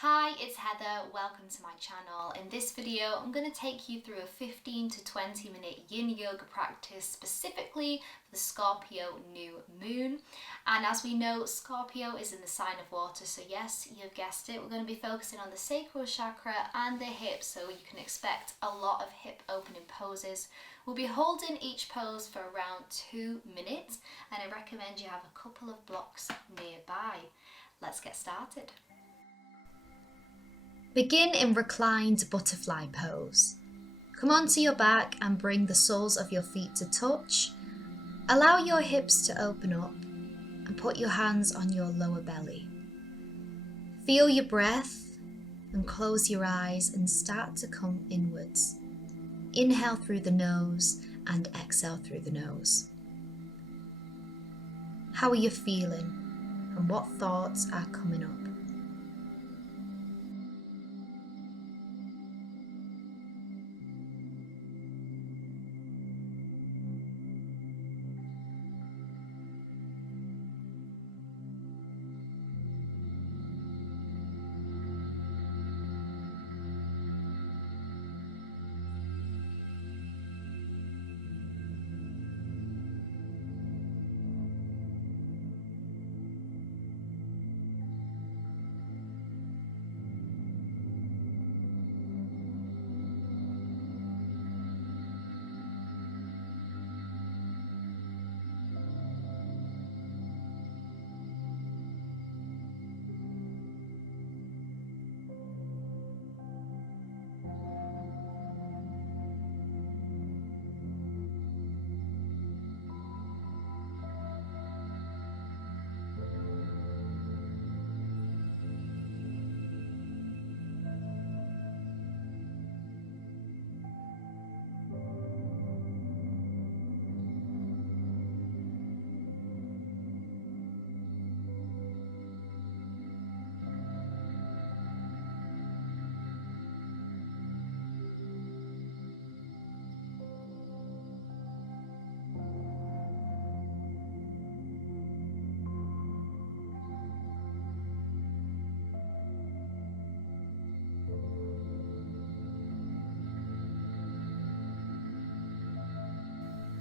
Hi, it's Heather. Welcome to my channel. In this video, I'm going to take you through a 15 to 20 minute yin yoga practice specifically for the Scorpio New Moon. And as we know, Scorpio is in the sign of water, so yes, you've guessed it, we're going to be focusing on the sacral chakra and the hips, so you can expect a lot of hip opening poses. We'll be holding each pose for around 2 minutes, and I recommend you have a couple of blocks nearby. Let's get started. Begin in reclined butterfly pose. Come onto your back and bring the soles of your feet to touch. Allow your hips to open up and put your hands on your lower belly. Feel your breath and close your eyes and start to come inwards. Inhale through the nose and exhale through the nose. How are you feeling and what thoughts are coming up?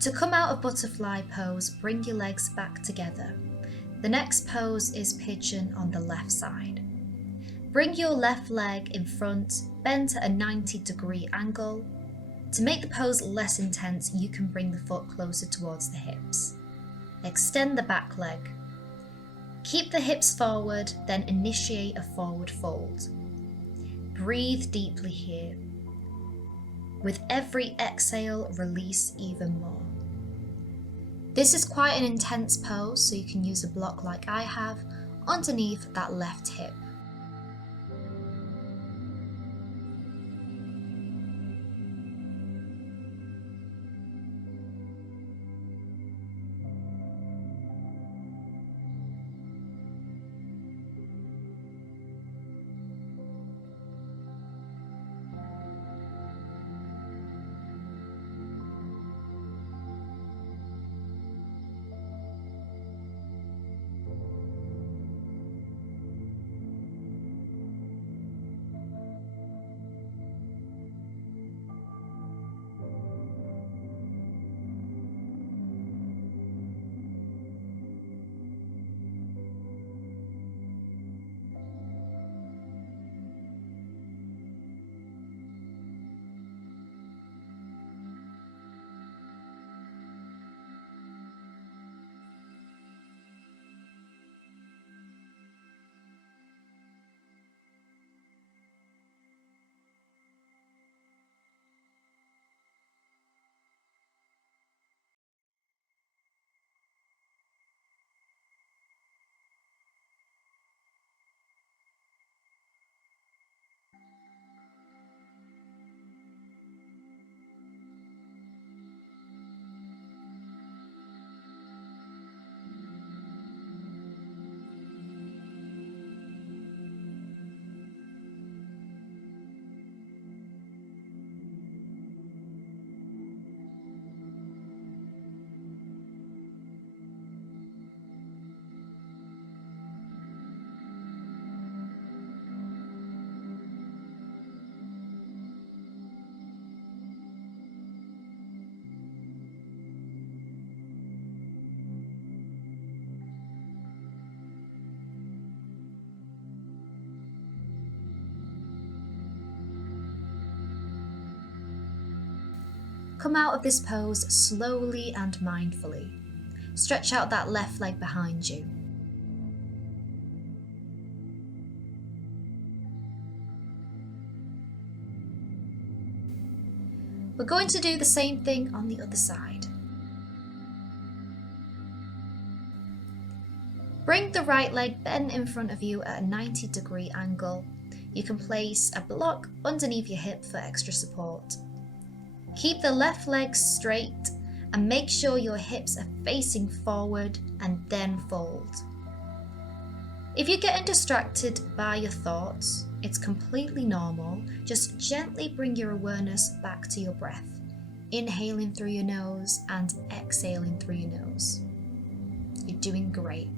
To come out of butterfly pose, bring your legs back together. The next pose is pigeon on the left side. Bring your left leg in front, bend to a 90-degree angle. To make the pose less intense, you can bring the foot closer towards the hips. Extend the back leg. Keep the hips forward, then initiate a forward fold. Breathe deeply here. With every exhale, release even more. This is quite an intense pose, so you can use a block like I have underneath that left hip. Come out of this pose slowly and mindfully. Stretch out that left leg behind you. We're going to do the same thing on the other side. Bring the right leg bent in front of you at a 90-degree angle. You can place a block underneath your hip for extra support. Keep the left leg straight and make sure your hips are facing forward and then fold. If you're getting distracted by your thoughts, it's completely normal. Just gently bring your awareness back to your breath, inhaling through your nose and exhaling through your nose. You're doing great.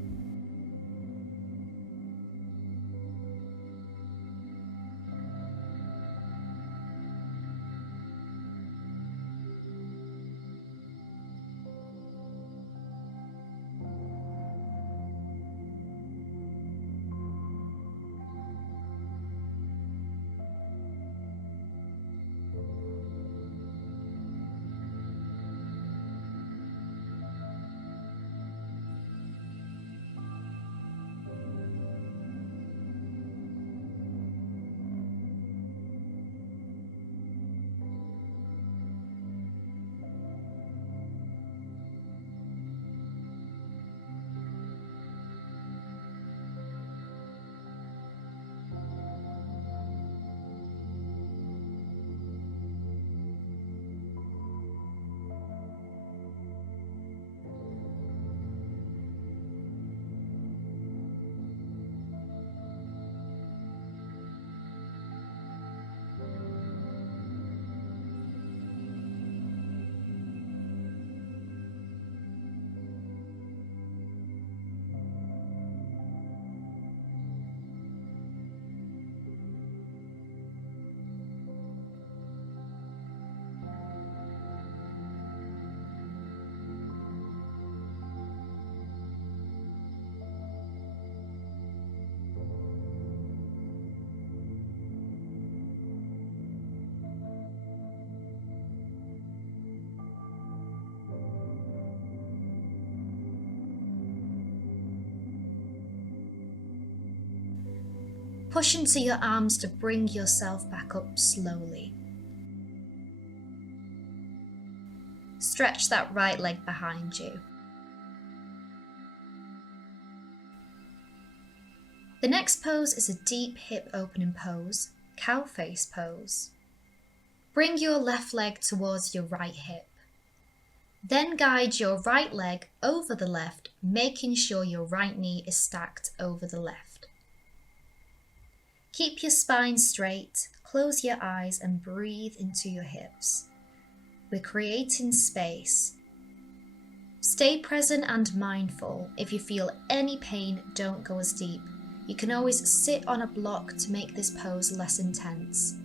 Push into your arms to bring yourself back up slowly. Stretch that right leg behind you. The next pose is a deep hip opening pose, cow face pose. Bring your left leg towards your right hip. Then guide your right leg over the left, making sure your right knee is stacked over the left. Keep your spine straight, close your eyes and breathe into your hips. We're creating space. Stay present and mindful. If you feel any pain, don't go as deep. You can always sit on a block to make this pose less intense.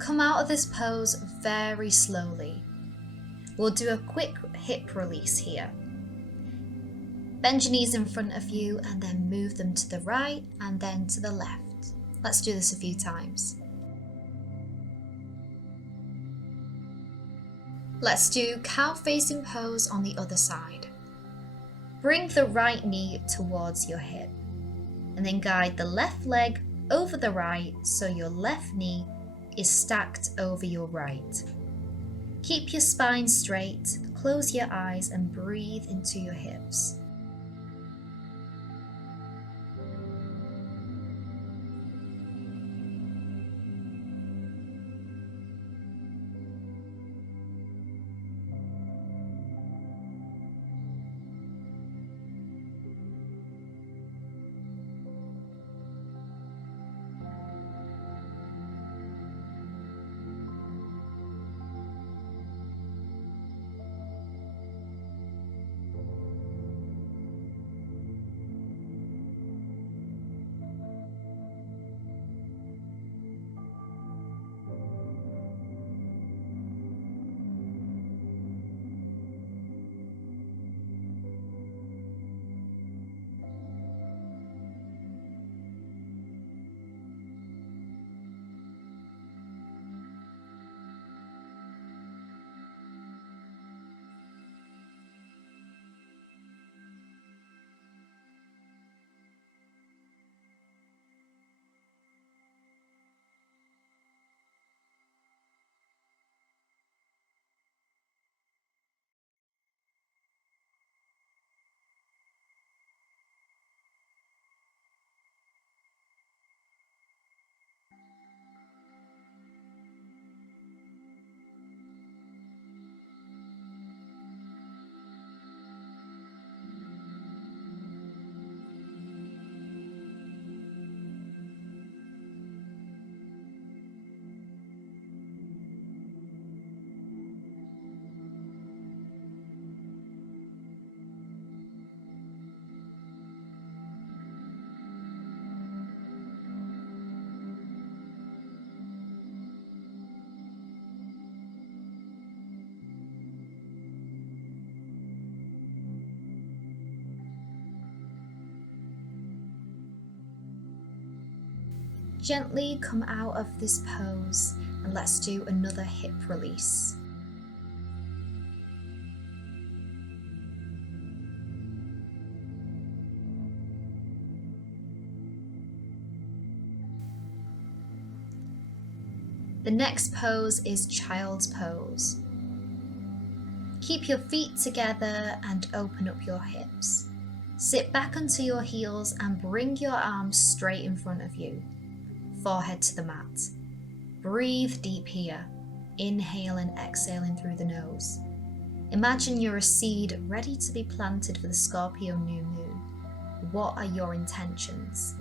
Come out of this pose very slowly. We'll do a quick hip release here. Bend your knees in front of you and then move them to the right and then to the left. Let's do this a few times. Let's do cow facing pose on the other side. Bring the right knee towards your hip and then guide the left leg over the right so your left knee is stacked over your right. Keep your spine straight, close your eyes and breathe into your hips. Gently come out of this pose and let's do another hip release. The next pose is child's pose. Keep your feet together and open up your hips. Sit back onto your heels and bring your arms straight in front of you, forehead to the mat. Breathe deep here, inhale and exhaling through the nose. Imagine you're a seed ready to be planted for the Scorpio New Moon. What are your intentions?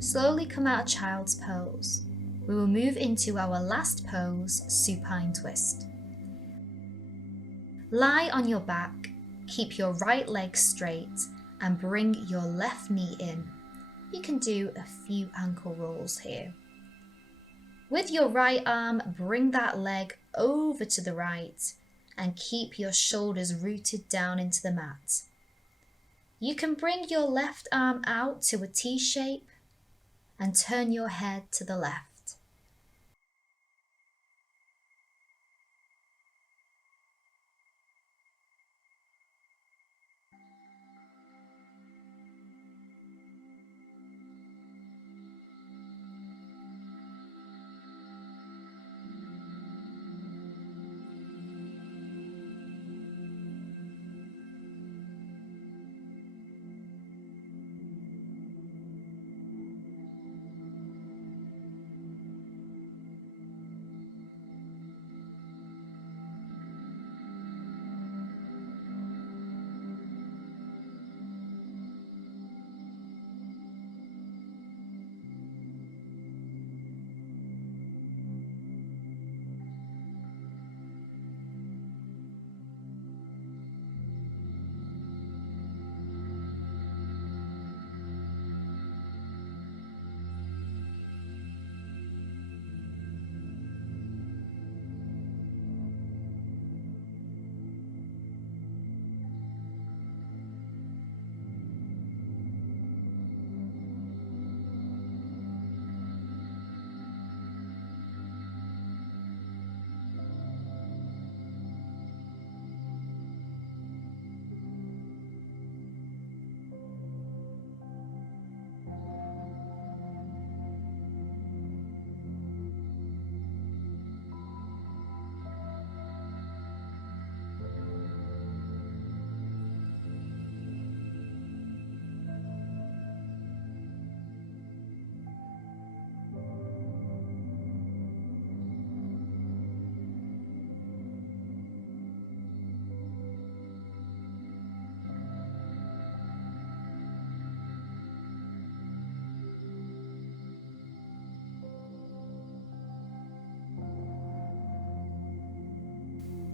Slowly come out of child's pose. We will move into our last pose, supine twist. Lie on your back, keep your right leg straight and bring your left knee in. You can do a few ankle rolls here. With your right arm, bring that leg over to the right and keep your shoulders rooted down into the mat. You can bring your left arm out to a T shape and turn your head to the left.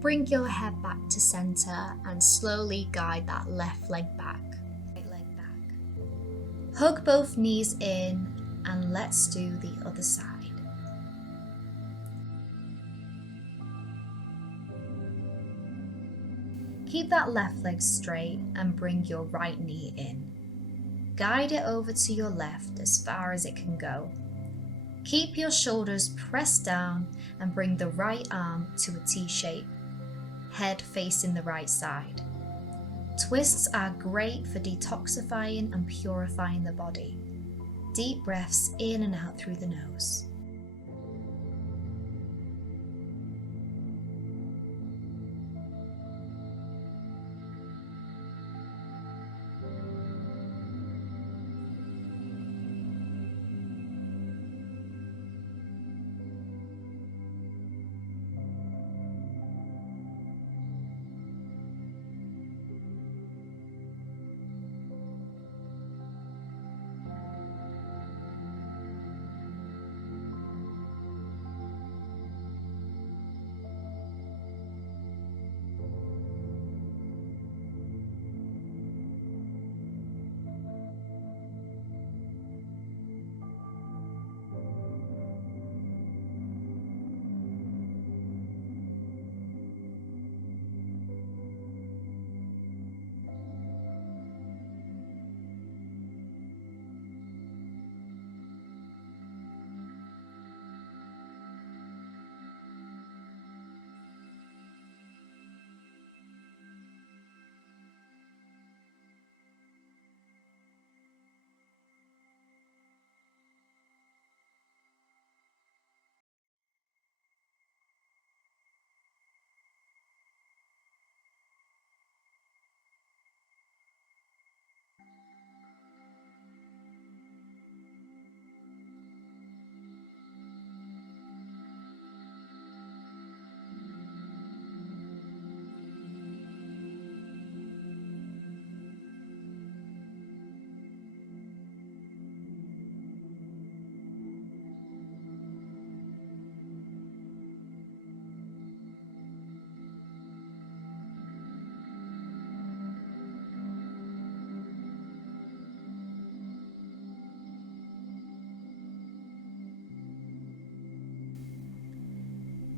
Bring your head back to center and slowly guide that left leg back. Right leg back. Hug both knees in and let's do the other side. Keep that left leg straight and bring your right knee in. Guide it over to your left as far as it can go. Keep your shoulders pressed down and bring the right arm to a T shape, head facing the right side. Twists are great for detoxifying and purifying the body. Deep breaths in and out through the nose.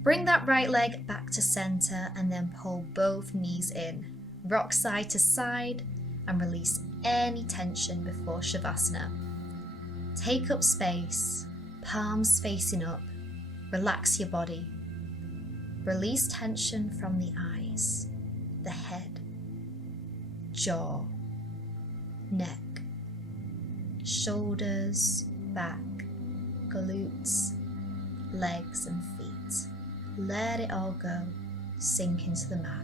Bring that right leg back to center and then pull both knees in. Rock side to side and release any tension before Shavasana. Take up space, palms facing up. Relax your body. Release tension from the eyes, the head, jaw, neck, shoulders, back, glutes, legs and feet. Let it all go. Sink into the mat.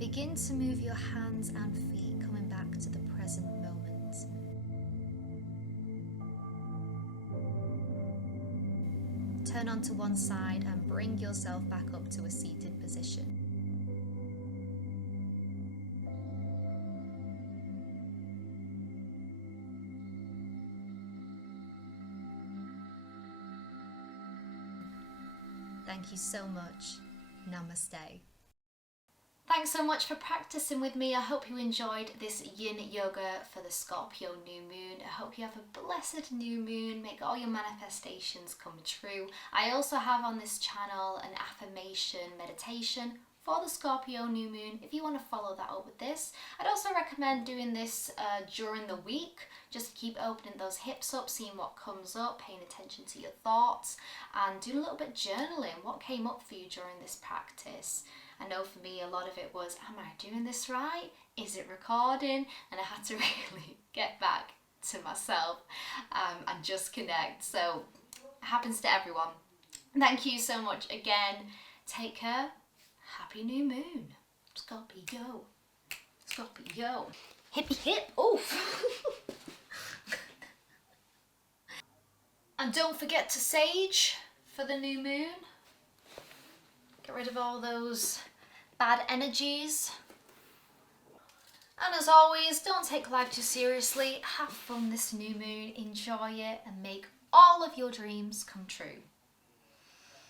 Begin to move your hands and feet, coming back to the present moment. Turn onto one side and bring yourself back up to a seated position. Thank you so much. Namaste. Thanks so much for practicing with me. I hope you enjoyed this yin yoga for the Scorpio new moon. I hope you have a blessed new moon. Make all your manifestations come true. I also have on this channel an affirmation meditation for the Scorpio new moon if you want to follow that up with this. I'd also recommend doing this during the week, just to keep opening those hips up, seeing what comes up, paying attention to your thoughts, and doing a little bit journaling. What came up for you during this practice? I know for me a lot of it was, am I doing this right? Is it recording? And I had to really get back to myself and just connect. So it happens to everyone. Thank you so much again. Take care. Happy new moon. Scorpio. Scorpio. Hippy hip. Oof. And don't forget to sage for the new moon. Get rid of all those bad energies. And as always, don't take life too seriously. Have fun this new moon, enjoy it, and make all of your dreams come true.